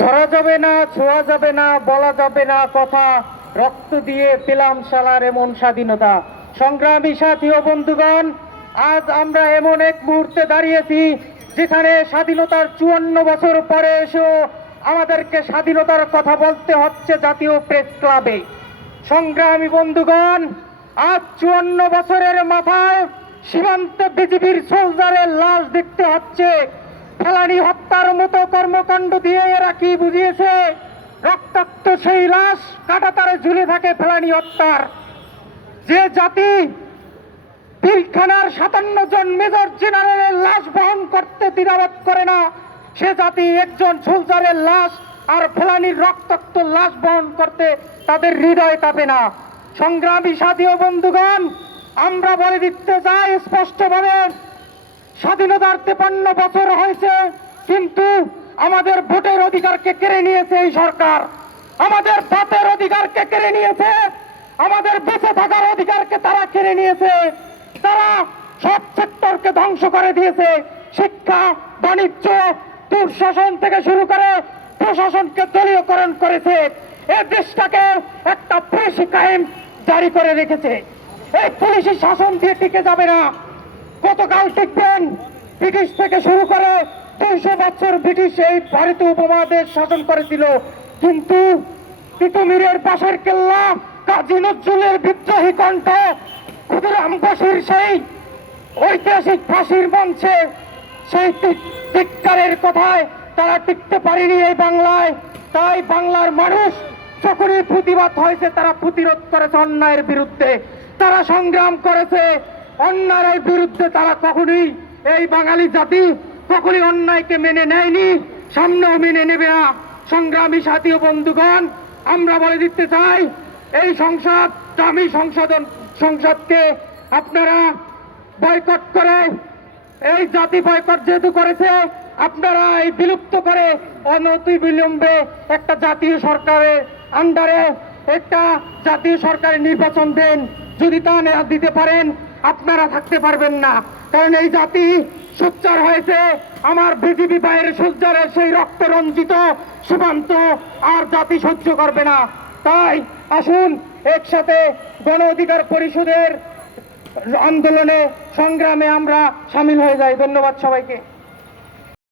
ধরা যাবে না, ছোঁয়া যাবে না, বলা যাবে না কথা রক্ত দিয়ে পেলাম সালার এমন স্বাধীনতা। সংগ্রামী সাথী ও বন্ধুগণ, আজ আমরা এমন এক মুহূর্তে দাঁড়িয়েছি, যেখানে স্বাধীনতার চুয়ান্ন বছর পরে এসেও আমাদেরকে স্বাধীনতার কথা বলতে হচ্ছে জাতীয় প্রেস ক্লাবে। সংগ্রামী বন্ধুগণ, আজ চুয়ান্ন বছরের মাথায় সীমান্তে বিজেপির সোলজারের লাশ দেখতে হচ্ছে। ফেলানি হত্যার মতো কর্মকাণ্ড দিয়ে এরা কি বুঝিয়েছে? রক্তাক্ত সেই লাশ কাটাতারে ঝুলে থাকে ফেলানি হত্যার যে জাতি পিলখানার সাতান্ন জন মেজর জেনারেলের লাশ বহন করতে দ্বিধাবোধ করে না, সে জাতি একজন লাশ আর ফেলানির রক্তাক্ত লাশ বহন করতে তাদের হৃদয় কাঁপে না। সংগ্রামী সাথী বন্ধুগণ, আমরা বলে দিতে চাই স্পষ্টভাবে, স্বাধীনতার তেপান্ন বছর হয়েছে, কিন্তু আমাদের ভোটের অধিকারকে কেড়ে নিয়েছে এই সরকার। আমাদের ভাতের অধিকারকে কেড়ে নিয়েছে, আমাদের বেঁচে থাকার অধিকারকে তারা কেড়ে নিয়েছে। তারা সব সেক্টরকে ধ্বংস করে দিয়েছে। শিক্ষা, বাণিজ্য, দুঃশাসন থেকে শুরু করে প্রশাসনকে দলীয়করণ করেছে। এ দেশটাকে একটা পুলিশি কায়েম জারি করে রেখেছে। এই পুলিশি শাসন দিয়ে টিকে যাবে না। গতকাল দেখবেন ব্রিটিশ থেকে শুরু করে দুইশো বছর ব্রিটিশ এই ভারতীয় উপমহাদেশ শাসন করেছিল। কিন্তু তিতুমিরের পাশের কেল্লা কাজী নজরুলের বিদ্রোহী কণ্ঠ ক্ষুদিরাম বসির সেই ঐতিহাসিক ফাঁসির মঞ্চে, সেই ধিক্কারের কথায় তারা টিকতে পারেনি এই বাংলায়। তাই বাংলার মানুষ যখনই প্রতিবাদ হয়েছে তারা প্রতিরোধ করেছে অন্যায়ের বিরুদ্ধে, তারা সংগ্রাম করেছে, অন্যায়ের বিরুদ্ধে তারা কখনোই এই বাঙালি জাতি কখনই অন্যায়কে মেনে নেয়নি, সামনেও মেনে নেবে না। সংগ্রামী সাথী ও বন্ধুগণ, আমরা বলে দিতে চাই, এই সংসদ, দামি সংশোধন সংসদকে আপনারা বয়কট করে, এই জাতি বয়কট যেহেতু করেছে, আপনারা এই বিলুপ্ত করে অনতি বিলম্বে একটা জাতীয় সরকারের আন্ডারে একটা জাতীয় সরকারের নির্বাচন দেন। যদি তা না দিতে পারেন, আপনারা থাকতে পারবেন না। কারণ এই জাতি সোচ্চার হয়েছে। আমার বিজেপি বাইরের সোচ্চারের সেই রক্ত রঞ্জিত সীমান্ত আর জাতি সহ্য করবে না। তাই আসুন একসাথে গণ অধিকার পরিষদের আন্দোলনে সংগ্রামে আমরা সামিল হয়ে যাই। ধন্যবাদ সবাইকে।